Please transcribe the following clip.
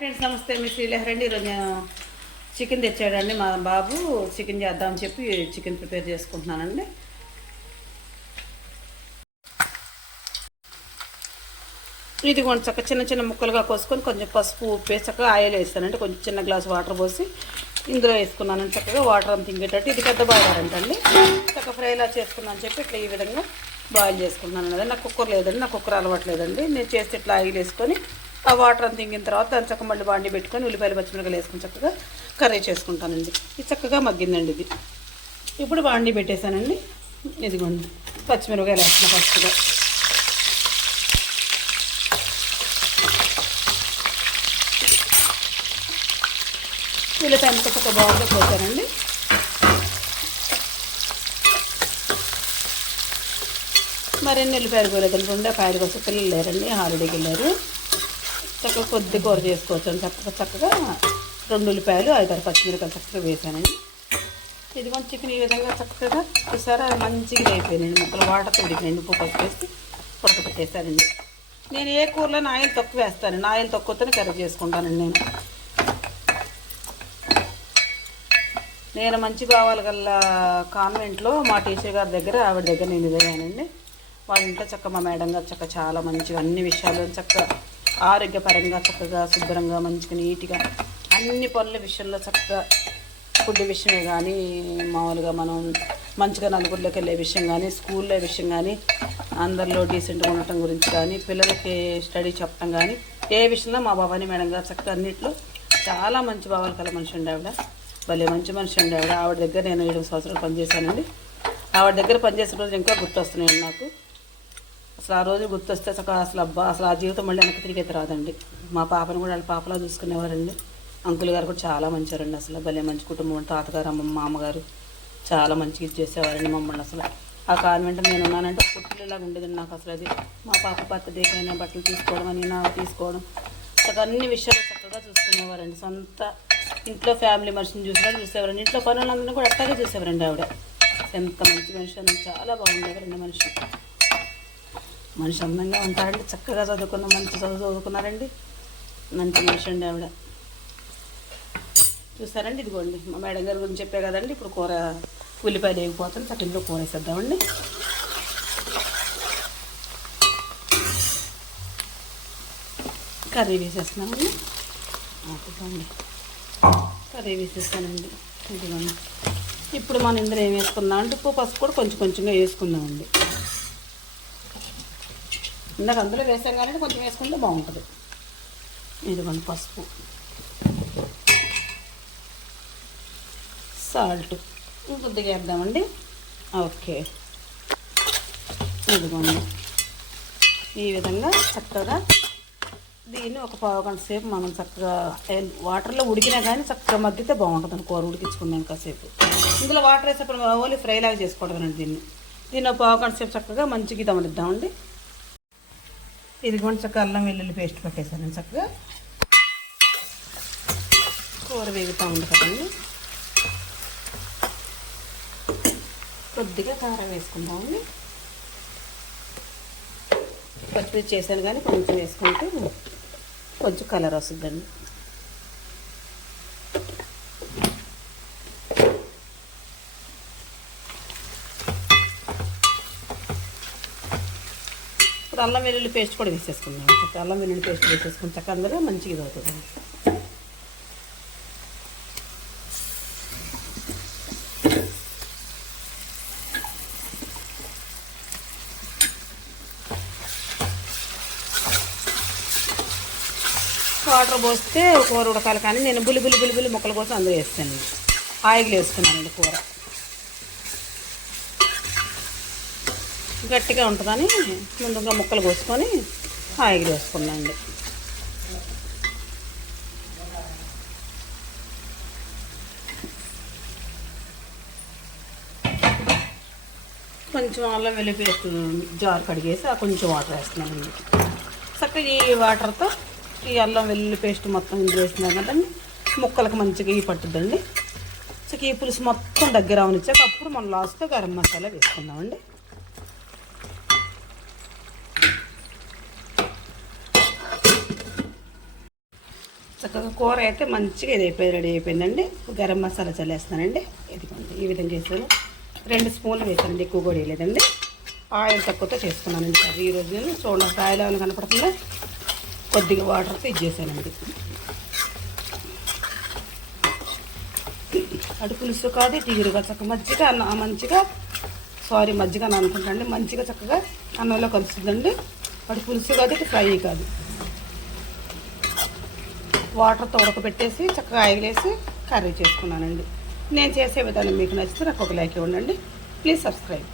Friends నమస్తే, మీ శ్రీలహరి అండి. ఈరోజు నేను చికెన్ తెచ్చాడండి మా బాబు. చికెన్ చేద్దామని చెప్పి చికెన్ ప్రిపేర్ చేసుకుంటున్నానండి. ఇది కొంచెం చక్క చిన్న చిన్న ముక్కలుగా కోసుకొని కొంచెం పసుపు ఉప్పు వేసి చక్కగా ఆయిల్ వేస్తానండి. కొంచెం చిన్న గ్లాస్ వాటర్ పోసి ఇందులో వేసుకున్నానండి. చక్కగా వాటర్ అంత ఇంకేటట్టు. ఇది పెద్ద బాయిలర్ అంటండి. చక్కగా ఫ్రైలా చేసుకున్నాను చెప్పి ఇట్లా ఈ విధంగా బాయిల్ చేసుకున్నాను కదా. నాకు కుక్కర్ లేదండి, నాకు కుక్కర్ అలవాట్లేదండి. నేను చేస్తే ఇట్లా ఆయిల్ వేసుకొని ఆ వాటర్ అంతా ఇంగిన తర్వాత దాని చక్క మళ్ళీ బాండి పెట్టుకొని ఉల్లిపాయలు పచ్చిమిరపకాయలు వేసుకొని చక్కగా కర్రీ చేసుకుంటానండి. ఇది చక్కగా మగ్గిందండి. ఇది ఇప్పుడు బాండి పెట్టేశానండి. ఇదిగోండి పచ్చిమిరపకాయలు వేస్తున్నా ఫస్ట్గా. ఉల్లిపాయలు చక్కగా బాగా పోతానండి. మరిన్ని ఉల్లిపాయలు పోలేదండి. 2 కాయలు కోసం పిల్లలు లేరండి, హాలిడేకి వెళ్ళారు. చక్కగా కొద్ది కూర చేసుకోవచ్చు. చక్కగా 2 ఉల్లిపాయలు 5-6 పచ్చిమిరపకాయలు చక్కగా వేసానండి. ఇది కొంచెం చికెన్ ఈ విధంగా చక్కగా చూసారా మంచిగా అయిపోయినాయండి. ముక్కలు వాటర్తో ఉడికినాయండి. ఉప్పు పసుపు వేసి ఉడకపెట్టేసానండి. నేను ఏ కూరలో ఆయిల్ తక్కువ వేస్తానండి. ఆయిల్ తక్కువతోనే కర్రీ చేసుకుంటానండి. నేను మంచి భావాలు గల కాన్వెంట్లో మా టీచర్ గారి దగ్గర ఆవిడ దగ్గర నేను ఇదయ్యానండి. వాళ్ళ ఇంట్లో చక్కగా మా మేడం గారు చక్కగా చాలా మంచిగా అన్ని విషయాలు చక్కగా ఆరోగ్యపరంగా చక్కగా శుభ్రంగా మంచిగా నీట్గా అన్ని పనుల విషయంలో చక్కగా ఫుడ్ విషయమే కానీ మామూలుగా మనం మంచిగా నలుగురిలోకి వెళ్ళే విషయం కానీ స్కూల్లో విషయం కానీ అందరిలో డీసెంట్గా ఉండటం గురించి కానీ పిల్లలకి స్టడీ చెప్పడం కానీ ఏ విషయంలో మా భవానీ మేడం గారు చక్కగా అన్నింటిలో చాలా మంచి భావాలు కల మనిషి అండి. ఆవిడ భలే మంచి మనిషి అండి. ఆవిడ దగ్గర నేను 7 సంవత్సరాలు పనిచేశానండి. ఆవిడ దగ్గర పనిచేసిన రోజు ఇంకా గుర్తొస్తున్నాయండి నాకు. అసలు ఆ రోజు గుర్తొస్తే అసలు ఆ జీవితం మళ్ళీ వెనక్కి తిరిగి రాదండి. మా పాపను కూడా వాళ్ళ పాపలా చూసుకునేవారండి. అంకుల్ గారు కూడా చాలా మంచివారండి. అసలు భలే మంచి కుటుంబం. తాతగారు అమ్మమ్మ మామగారు చాలా మంచిగా ఇది చేసేవారండి మమ్మల్ని. అసలు ఆ కాన్వెంట్ నేను ఉన్నానంటే పుట్టిలాగా ఉండేదండి నాకు. అసలు అది మా పాప బర్త్డేకైనా బట్టలు తీసుకోవడం అని నాకు తీసుకోవడం అసలు అన్ని విషయాలు చక్కగా చూసుకునేవారండి. సొంత ఇంట్లో ఫ్యామిలీ మనిషిని చూసేవారండి. ఇంట్లో పనులందరినీ కూడా అట్టాగే చూసేవారండి ఆవిడ. ఎంత మంచి మనిషి అని చాలా బాగుండేవారండి. మనిషి అందంగా ఉంటారండి. చక్కగా మంచి చదువుకున్నారండి. మంచి మనిషి అండి ఆవిడ. చూసారండి ఇదిగోండి మా మేడం గారి గురించి చెప్పే కదండి. ఇప్పుడు కూర ఉల్లిపాయలు వేగిపోతుంది. చక్కగా కూర వేసేద్దామండి. కర్రీ వేసేస్తున్నామండి. కర్రీ వేసేస్తానండి. ఇదిగోండి ఇప్పుడు మనం ఇందులో ఏం వేసుకుందామంటే ఉప్పు పసుపు కూడా కొంచెం కొంచెంగా వేసుకుందామండి. ఇందాక అందులో వేసాం కానీ కొంచెం వేసుకుంటే బాగుంటుంది. ఇదిగోండి పసుపు, సాల్ట్ కొద్దిగా వేద్దామండి. ఓకే ఇదిగోండి ఈ విధంగా చక్కగా దీన్ని ఒక 1/2 గంట సేపు మనం చక్కగా వాటర్లో ఉడికినా కానీ చక్కగా మగ్గితే బాగుంటుంది. కూర ఉడికించుకున్నాం కాసేపు. ఇందులో వాటర్ వేసేప్పుడు ఓన్లీ ఫ్రై లాగా చేసుకోవడం. దీన్ని ఒక 1/2 గంట సేపు చక్కగా మంచిగా దమనిద్దామండి. ఇది కూడా చక్కగా అల్లం వెల్లుల్లి పేస్ట్ పెట్టేసాను. చక్కగా కూర వేగుతూ ఉంది కదండి. కొద్దిగా కారం వేసుకుందామండి. పచ్చిమిర్చి చేశాను కానీ కొంచెం వేసుకుంటే కొంచెం కలర్ వస్తుందండి. ఇప్పుడు అల్లం వెల్లుల్లి పేస్ట్ కూడా వేసేసుకుందాం. చక్కగా అల్లం వెల్లుల్లి పేస్ట్ వేసేసుకుని చక్కగా అందరూ మంచిగా ఇది అవుతుందండి. వాటర్ పోస్తే కూర ఉడకాలి కానీ నేను బుల్లి ముక్కల కోసం అందులో వేస్తాను. ఆయిల్ వేసుకున్నానండి. కూర గట్టిగా ఉంటుందని ముందుగా ముక్కలు కోసుకొని ఆయిల్ వేసుకున్నాండి. కొంచెం అల్లం వెల్లుల్లి పేస్ట్ జార్ కడిగేసి కొంచెం వాటర్ వేస్తున్నానండి. చక్కగా ఈ వాటర్తో ఈ అల్లం వెల్లుల్లి పేస్ట్ మొత్తం ఇందులో వేసినాం కదండి. ముక్కలకు మంచిగా ఈ పట్టుద్దండి. చక్కగా ఈ పులుసు మొత్తం దగ్గర అవనిచ్చాక అప్పుడు మనం లాస్ట్గా గరం మసాలా వేసుకుందామండి. చక్కగా కూర అయితే మంచిగా ఇది రెడీ అయిపోయిందండి. గరం మసాలా చల్లేస్తానండి. ఇదిగోండి ఈ విధంగా వేసాను. 2 స్పూన్లు వేసానండి, ఎక్కువ కూడా వేయలేదండి. ఆయిల్ తక్కువతో చేసుకున్నానండి కర్రీ ఈరోజు నేను. చూడండి ఆయిల్ ఏమైనా కనపడుతుందా, కొద్దిగా వాటర్తో ఇది చేశానండి. అటు పులుసు కాదు తీరుగా చక్కగా మజ్జిగ అని అనుకుంటాండి. మంచిగా చక్కగా అన్నంలో కలుస్తుందండి. అటు పులుసు కాదు, ఇటు ఫ్రై కాదు. వాటర్తో ఉడకబెట్టేసి చక్కగా ఆయిల్ వేసి కర్రీ చేసుకున్నానండి. నేను చేసే విధానం మీకు నచ్చితే నాకు ఒక లైక్ ఇవ్వండి. Please subscribe.